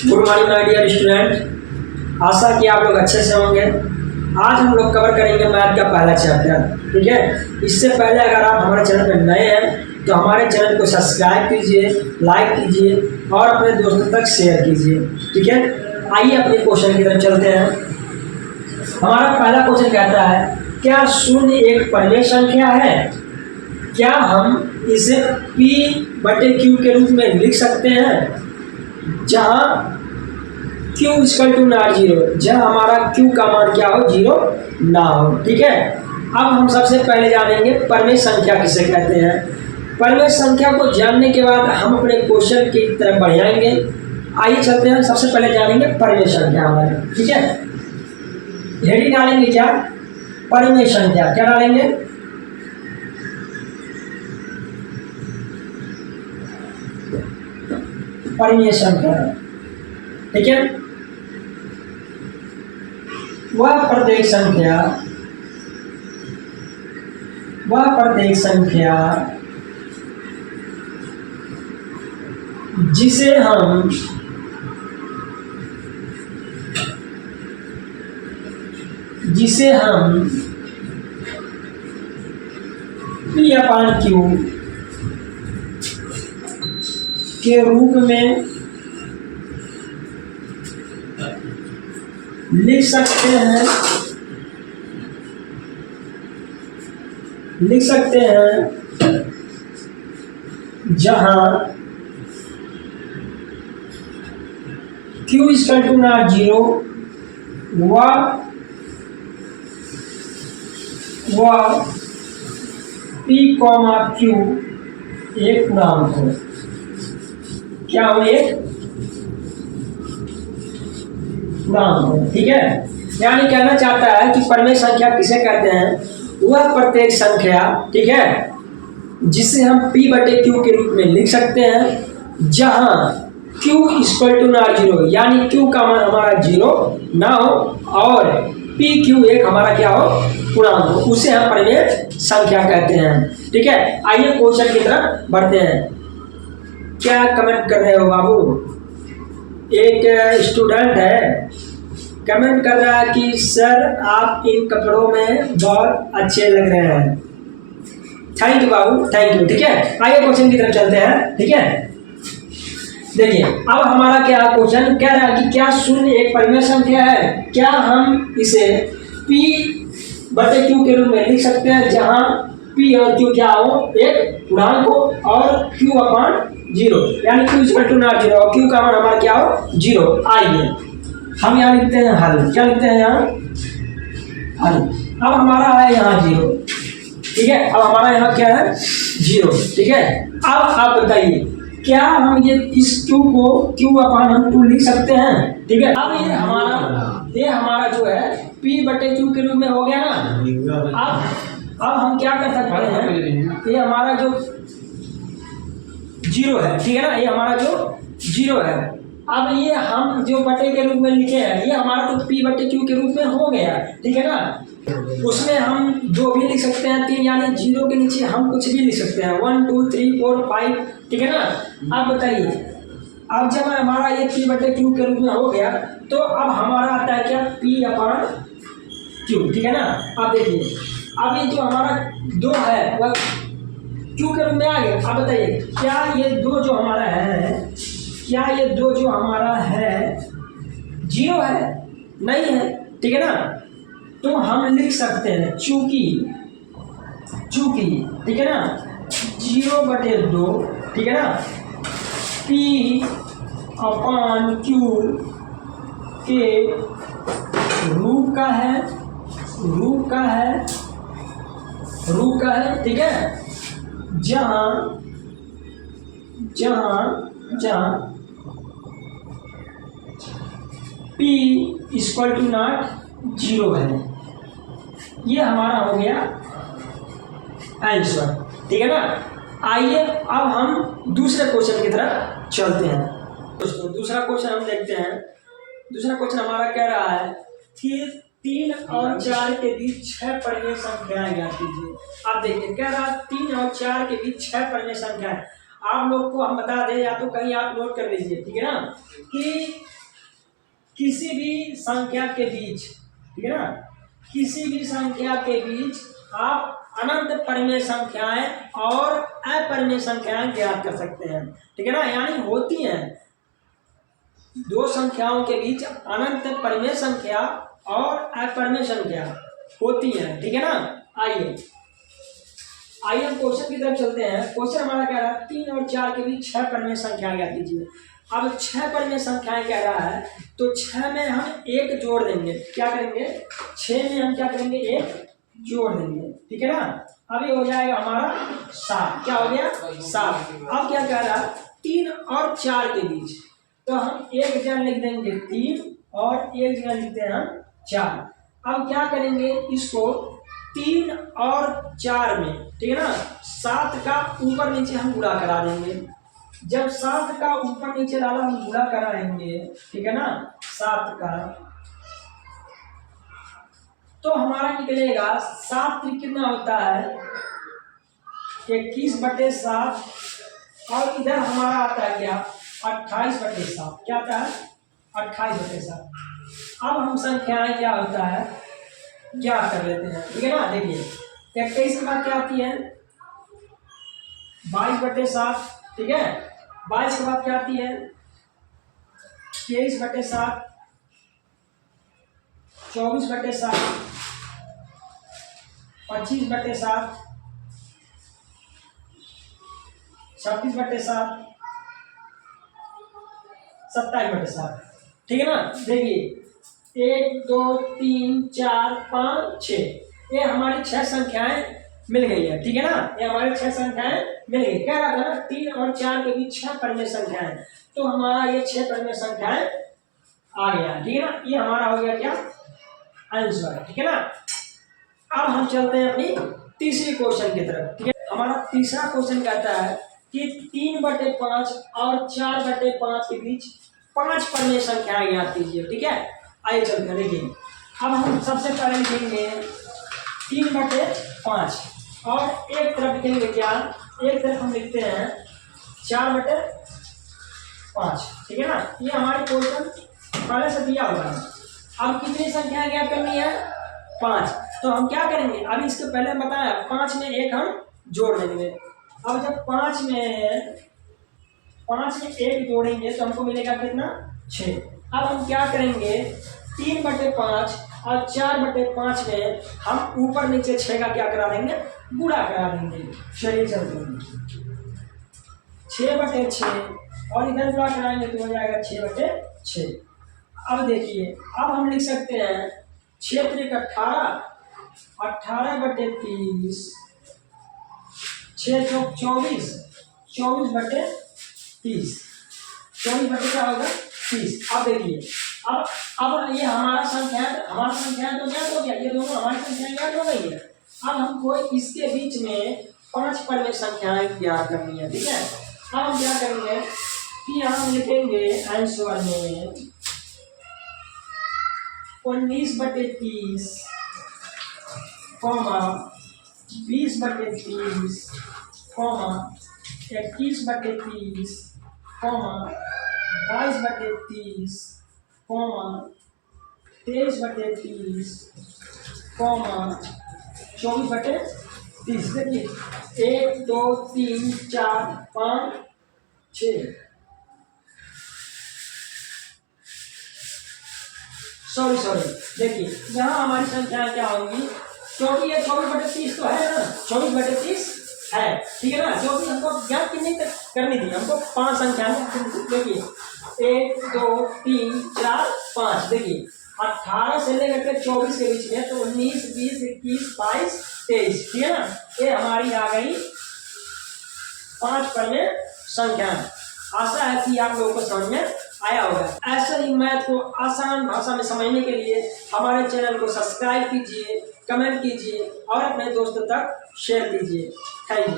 Good morning my dear student. आशा कि आप लोग अच्छे से होंगे। आज हम लोग कवर करेंगे मैथ का पहला चैप्टर, ठीक है। इससे पहले अगर आप हमारे चैनल पर नए हैं तो हमारे चैनल को सब्सक्राइब कीजिए, लाइक कीजिए और अपने दोस्तों तक शेयर कीजिए, ठीक है। आइए अपने क्वेश्चन की तरफ चलते हैं। हमारा पहला क्वेश्चन कहता है, क्या शून्य एक परिमेय संख्या है? क्या हम इसे p/q के रूप में लिख सकते हैं जहाँ q = नॉट जीरो, जहाँ हमारा q का मान क्या हो, जीरो ना हो, ठीक है। अब हम सबसे पहले जानेंगे परिमेय संख्या किसे कहते हैं। परिमेय संख्या को जानने के बाद हम अपने क्वेश्चन की तरफ बढ़ाएंगे। आइए चलते हैं, सबसे पहले जानेंगे परिमेय संख्या हमारे, ठीक है। हेडिंग डालेंगे क्या, परिमेय संख्या। क्या डालेंगे, परिमेय संख्या, ठीक है। वह प्रत्येक संख्या जिसे हम p/q के रूप में लिख सकते हैं, जहां q = नॉट जीरो व p/q एक नाम हो। क्या हो, एक नाम हो, ठीक है। यानी कहना चाहता है कि परिमेय संख्या किसे कहते हैं, वह प्रत्येक संख्या, ठीक है, जिसे हम p/q के रूप में लिख सकते हैं जहां q = नॉट जीरो, यानी q का मान हमारा जीरो ना हो और pq एक हमारा क्या हो, पूर्णांक हो, उसे हम परिमेय संख्या कहते हैं, ठीक है। आइए क्वेश्चन की तरफ बढ़ते हैं। क्या कमेंट कर रहे हो बाबू? एक स्टूडेंट है, कमेंट कर रहा है कि सर आप इन कपड़ों में बहुत अच्छे लग रहे हैं। Thank you Babu, thank you, ठीक है। आइए क्वेश्चन की तरफ चलते हैं, ठीक है। देखिए अब हमारा क्या क्वेश्चन कह रहा है कि क्या शून्य एक परिमेय संख्या है? क्या हम इसे p/q के रूप में लिख सकते हैं जहां p और q क्या हो, एक पूर्णांक हो और q/0, यानी q = नॉट जीरो और q का मान हमारा क्या हो, जीरो। आइए हम यहाँ लिखते हैं हल। क्या लिखते हैं यहाँ, हल। अब हमारा है यहाँ जीरो, ठीक है। अब हमारा यहाँ क्या है, जीरो, ठीक है। अब आप बताइए क्या हम ये इस q को q/2 लिख सकते हैं, ठीक है। अब ये हमारा जो है p/q के रूप में हो गया ना। अब हम क्या कर सकते हैं, ये हमारा जो जीरो है, ठीक है ना, ये हमारा जो जीरो है। अब ये हम जो बटे के रूप में लिखे हैं, ये हमारा तो p/q के रूप में हो गया, ठीक है ना। उसमें हम जो भी लिख सकते हैं, 3 यानी जीरो के नीचे हम कुछ भी लिख सकते हैं, 1 2 3 4 5, ठीक है ना। अब बताइए, अब जब हमारा ये p/q के रूप में हो गया तो अब हमारा आता है क्या, p/q, ठीक है ना। अब देखिए अब ये जो हमारा दो है वह q के रूप में आ गया। अब बताइए क्या ये दो जो हमारा है, क्या ये दो जो हमारा है जीरो है? नहीं है, ठीक है ना। तो हम लिख सकते हैं चूंकि, ठीक है ना, 0/2, ठीक है ना, p/q के रूप का है, ठीक है। जहां p = नॉट जीरो है। ये हमारा हो गया आंसर, ठीक है ना। आइए अब हम दूसरे क्वेश्चन की तरफ चलते हैं। दोस्तों दूसरा क्वेश्चन हम देखते हैं। दूसरा क्वेश्चन हमारा कह रहा है कि 3 और 4 के बीच 6 परिमेय संख्याएं ज्ञात कीजिए। आप देखिए कह रहा है 3 और 4 के बीच 6 परिमेय संख्याएं। आप लोग को हम बता दें, या तो कहीं आप नोट कर लीजिए, ठीक है ना, कि किसी भी संख्या के बीच, ठीक है ना, किसी भी संख्या के बीच आप अनंत परिमेय संख्याएं और अपरिमेय संख्याएं ज्ञात कर सकते हैं, ठीक है ना। यानी होती हैं दो संख्याओं के बीच अनंत परिमेय संख्या और अपरिमेय संख्या होती हैं, ठीक है ना। आइए हम क्वेश्चन की तरफ चलते हैं। क्वेश्चन हमारा कह रहा है 3 और 4 के बीच 6 परिमेय संख्याएं ज्ञात कीजिए। अब 6 परिमेय संख्याएं कह रहा है, तो 6 में हम 1 जोड़ देंगे। क्या करेंगे? 6 में हम क्या करेंगे? 1 जोड़ देंगे, ठीक है ना। अब ये हो जाएगा हमारा 7। क्या हो गया? 7। अब क्या कह रहा है? 3 और 4 के बीच, तो हम एक जगह लिख देंगे 3 और एक जगह लिखते हैं हम 4। अब क्या करेंगे? इसको 3 और 4 में, ठीक है ना, 7 का ऊपर नीचे हम गुणा करा देंगे। जब 7 का ऊपर नीचे डाला हम गुणा कराएंगे, ठीक है ना, 7 का, तो हमारा निकलेगा 7 कितना होता है? 21/7। और इधर हमारा आता है क्या? 28/7। क्या आता है? 28/7। अब हम संख्याएं क्या होता है क्या कर लेते हैं, ठीक है ना। देखिए 21 के बाद क्या आती है? 22/7, ठीक है। 22 के बाद क्या आती है? 23/7, 24/7, 25/7, 26/7, 27/7, ठीक है ना। देखिए 1 2 3 4 5 6, ये हमारी 6 संख्याएं मिल गई है, ठीक है ना। ये हमारी 6 संख्याएं मिल गई। क्या रहा था ना, 3 और 4 के बीच 6 परिमेय संख्याएं, तो हमारा ये 6 परिमेय संख्याएं आ गया, ठीक है ना। ये हमारा हो गया क्या? आंसर, ठीक है ना। अब हम चलते हैं अपनी तीसरी क्वेश्चन की तरफ, ठीक है। हमारा तीसरा क्वेश्चन कहता है कि 3/5 और 4/5 के बीच 5 परिमेय संख्याएं ज्ञात कीजिए, ठीक है। आइए चलते देखिए। अब हम सबसे पहले लिखेंगे 3/5 और एक तरफ लिखेंगे क्या? एक तरफ हम लिखते हैं 4/5, ठीक है ना। ये हमारे क्वेश्चन पहले से दिया हुआ है। अब कितनी संख्याएं ज्ञात करनी है? 5। तो हम क्या करेंगे? अभी इसके पहले बताया 5 में 1 हम जोड़ देंगे। अब जब 5 में 1 जोड़ेंगे तो हमको मिलेगा कितना? 6। अब हम क्या करेंगे? 3/5 और 4/5 में हम ऊपर नीचे 6 का क्या करा देंगे? गुणा करा देंगे। चलिए चलते हैं 6/6 और इधर गुणा कराएंगे तो हो जाएगा 6/6। अब देखिए, अब हम लिख सकते हैं 6 18, 18/30, 6 चौक 24, 24/30, 24 क्या होगा? 30। अब देखिए, अब ये हमारा संख्या तो ज्ञात हो गया, ये दोनों हमारी संख्या ज्ञात हो गई है। अब हमको इसके बीच में 5 परिमेय संख्याएं ज्ञात करनी है, ठीक है। अब हम क्या करेंगे कि हम लिखेंगे आंसर में 19/30, 20/30, 21/30, 22/30, 23/30, 24/30। देखिए 1 2 3 4 5 6, सॉरी देखिए यहाँ हमारी संख्या क्या होगी? क्योंकि ये 24/30 तो है ना, 24/30 है, ठीक है ना। जो भी हमको ज्ञात कितनी करनी थी, हमको 5 संख्या में। देखिए 1 2 3 4 5, देखिए 18 से लेकर के 24 के बीच में, तो 19 20 21 22 23, ठीक है ना। ये हमारी आ गई 5 परिमेय संख्या। आशा है कि आप लोगों को समझ में आया होगा। ऐसे ही मैथ को आसान भाषा में समझने के लिए हमारे चैनल को सब्सक्राइब कीजिए, कमेंट कीजिए और अपने दोस्तों तक शेयर कीजिए। Thank you.